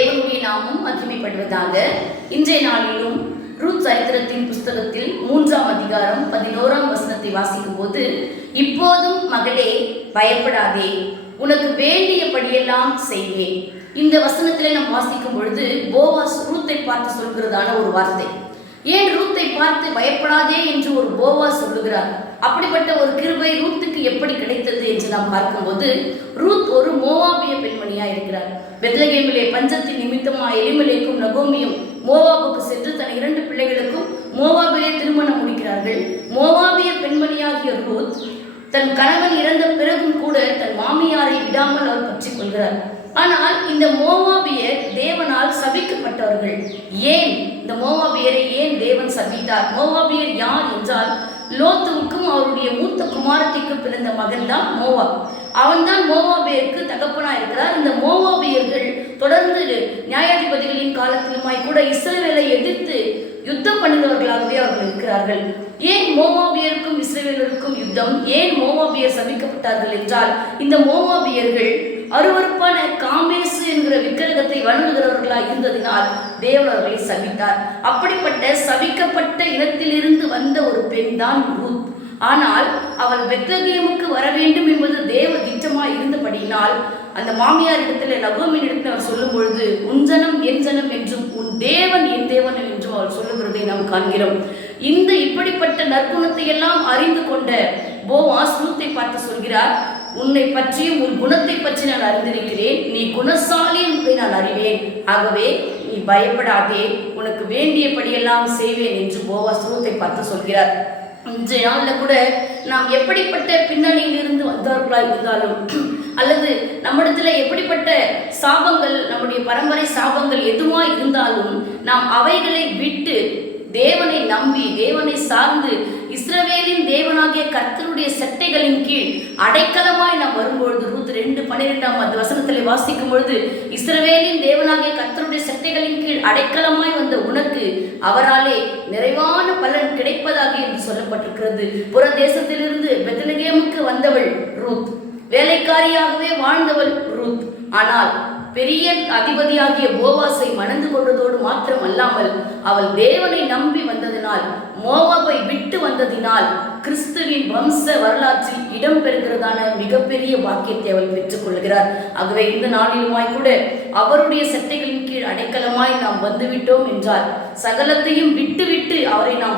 தேவனுடைய நாமும் மகிமைப்படுவதாக இன்றைய நாளிலும் ரூத் சரித்திரத்தின் புஸ்தகத்தில் மூன்றாம் அதிகாரம் பதினோராம் வசனத்தை வாசிக்கும் போது இப்போதும் மகளே பயப்படாதே உனக்கு வேண்டியபடியெல்லாம் செய்வேன். இந்த வசனத்திலே நாம் வாசிக்கும் பொழுது போவாஸ் ரூத்தை பார்த்து சொல்கிறதான ஒரு வார்த்தை. ஏன் ரூத்தை பார்த்து பயப்படாதே என்று ஒரு போவா சொல்லுகிறார்? அப்படிப்பட்ட ஒரு கிருபை ரூத்துக்கு எப்படி கிடைத்தது என்று நாம் பார்க்கும்போது ரூத் ஒரு மோவாபிய பெண்மணியா இருக்கிறார். பெத்லகேமிலே பஞ்சத்தின் நிமித்தமா எலிமலைக்கும் நகோமியும் மோவாபுக்கு சென்று தன் இரண்டு பிள்ளைகளுக்கும் மோவாபிலே திருமணம் முடிக்கிறார்கள். மோவாபிய பெண்மணியாகிய ரூத் தன் கணவன் இறந்த பிறகும் கூட தன் மாமியாரை விடாமல் அவர் பற்றிக் கொள்கிறார். ஆனால் இந்த மோவாபியர் தேவனால் சபிக்கப்பட்டவர்கள். ஏன்? இந்த மோவாபியரை ஏன் தேவன் சபித்தார் மோவாபியர் யார் என்றால் லோத்துவுக்கும் அவருடைய மூத்த குமாரத்திற்கு பிறந்த மகன் தான் மோவாப். அவன்தான் மோவாபியருக்கு தகப்பனா இருக்கிறார். இந்த மோவாபியர்கள் தொடர்ந்து நியாயாதிபதிகளின் காலத்திலுமாய் கூட இஸ்ரேலை எதிர்த்து யுத்தம் பண்ணுகிறவர்களாகவே அவர்கள் இருக்கிறார்கள். ஏன் மோவாபியருக்கும் இஸ்ரேலருக்கும் யுத்தம்? ஏன் மோவாபியர் சபிக்கப்பட்டார்கள் என்றால் இந்த மோவாபியர்கள் அருவருப்பான காமேஸ் என்கிற வணங்குகிறவர்களாக இருந்ததினால் தேவன் சபித்தார். அப்படிப்பட்ட சபிக்கப்பட்ட இனத்திலிருந்து வந்த ஒரு பெண் தான் ரூத். ஆனால் அவள் பெத்லகேமுக்கு வர வேண்டும் என்பது தேவ திட்டமாக இருந்தபடியினால் அந்த மாமியார் இடத்துல நகோமின் இடத்துல அவர் சொல்லும் பொழுது உஞ்சனம் என் ஜனம் என்றும் உன் தேவன் என் தேவன் என்றும் அவர் சொல்லுகிறதை நாம் காண்கிறோம். இந்த இப்படிப்பட்ட நற்குணத்தை எல்லாம் அறிந்து கொண்ட போவாஸ் ரூத்தை பார்த்து சொல்கிறார் உன்னை பற்றியும் உன் குணத்தை பற்றி நான் அறிந்திருக்கிறேன். நீ குணசாலி என்பதை நான் அறிவேன். ஆகவே நீ பயப்படாதே. உனக்கு வேண்டியபடியெல்லாம் செய்வேன் என்று போவா ரூத்தை பார்த்து சொல்கிறார். இன்றைய நாளில் கூட நாம் எப்படிப்பட்ட பின்னணியில் இருந்து இருந்தாலும் அல்லது நம்மிடத்துல எப்படிப்பட்ட சாபங்கள் நம்முடைய பரம்பரை சாபங்கள் எதுவாக இருந்தாலும் நாம் அவைகளை விட்டு தேவனை நம்பி தேவனை சார்ந்து இஸ்ரவேலின் தேவனாகிய கர்த்தருடைய சட்டைகளின் கீழ் அடைக்கலமாய் நாம் வரும்பொழுது ரூத் ரெண்டு பன்னிரெண்டாம் அந்த வசனத்தில் வாசிக்கும் பொழுது இஸ்ரவேலின் தேவனாகிய கர்த்தருடைய சட்டைகளின் கீழ் அடைக்கலமாய் வந்த உனக்கு அவராலே நிறைவான பலன் கிடைப்பதாக என்று சொல்லப்பட்டிருக்கிறது. புற தேசத்திலிருந்து பெத்லகேமுக்கு வந்தவள் ரூத். வேலைக்காரியாகவே வாழ்ந்தவள் ரூத். ஆனால் பெரிய அதிபதியாகிய போவாசை மணந்து கொண்டதோடு மாத்திரம் அல்லாமல் அவள் தேவனை நம்பி வந்ததினால் மோவாபை விட்டு வந்ததினால் கிறிஸ்துவின் வம்ச வரலாற்றில் இடம் பெறுகிறதான மிகப்பெரிய பாக்கியத்தை அவள் பெற்றுக்கொள்கிறார் ஆகவே இந்த நாளிலுமாய் கூட அவருடைய சட்டைகளின் கீழ் அடைக்கலமாய் நாம் வந்துவிட்டோம் என்றார் சகலத்தையும் விட்டு விட்டு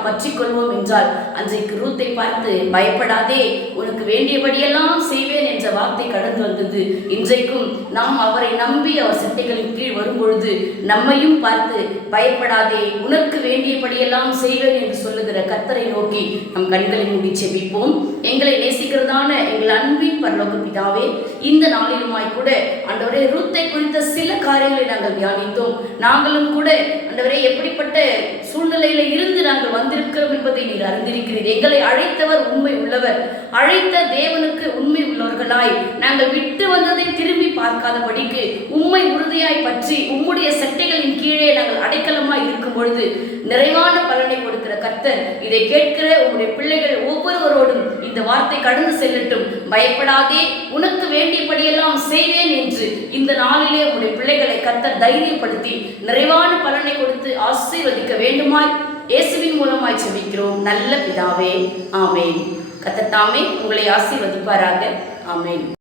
நாம் பற்றி கொள்வோம் என்றால் அன்றைக்கு ரூத்தை பார்த்து பயப்படாதே உனக்கு வேண்டியபடியெல்லாம் செய்வேன் என்ற வார்த்தை கடந்து வந்தது. இன்றைக்கும் நாம் அவரை நம்பி அவர் சட்டைகளின் கீழ் வரும்பொழுது நம்மையும் பார்த்து பயப்படாதே உனக்கு வேண்டியபடியெல்லாம் செய்வேன் என்று சொல்லுகிற கர்த்தரை நோக்கி நம் கண்களை மூடி செபிப்போம். எங்களை நேசிக்கிறதான எங்கள் அன்பின் பரலோக பிதாவே இந்த நாளிலுமாய் கூட ஆண்டவரே ரூத்தை குறித்த சில காரியங்களை நாங்கள் தியானித்தோம். நாங்களும் கூட ஆண்டவரே எப்படிப்பட்ட சூழ்நிலையில இருந்து நாங்கள் வந்திருக்கிறோம் என்பதை நீர் அறிந்திருக்கிறீர். எங்களை அழைத்தவர் உண்மை உள்ளவர். அழைத்த தேவனுக்கு உண்மை உள்ளவர்களாய். நாங்கள் விட்டு வந்ததை திரும்பி பார்க்காதபடிக்கு உண்மை உறுதியாய் பற்றி உம்முடைய சட்டைகளின் கீழே நாங்கள் அடைக்கலமாய் இருக்கும் பொழுது நிறைவான பலனை கொடுக்கிற கர்த்தர் இதை கேட்கிற உங்களுடைய பிள்ளைகள் ஒவ்வொருவரோடும் இந்த வார்த்தை கடந்து செல்லட்டும். பயப்படாதே உனக்கு வேண்டியபடியெல்லாம் செய்வேன் என்று இந்த நாளிலே உங்களுடைய பிள்ளைகளை கர்த்தர் தைரியப்படுத்தி நிறைவான பலனை கொடுத்து ஆசீர்வதிக்க வேண்டுமாய். இயேசுவின் மூலமாய் செபிக்கிறோம் நல்ல பிதாவே. ஆமேன். கத்தத்தாமே உங்களை ஆசீர்வதிப்பாராக. ஆமேன்.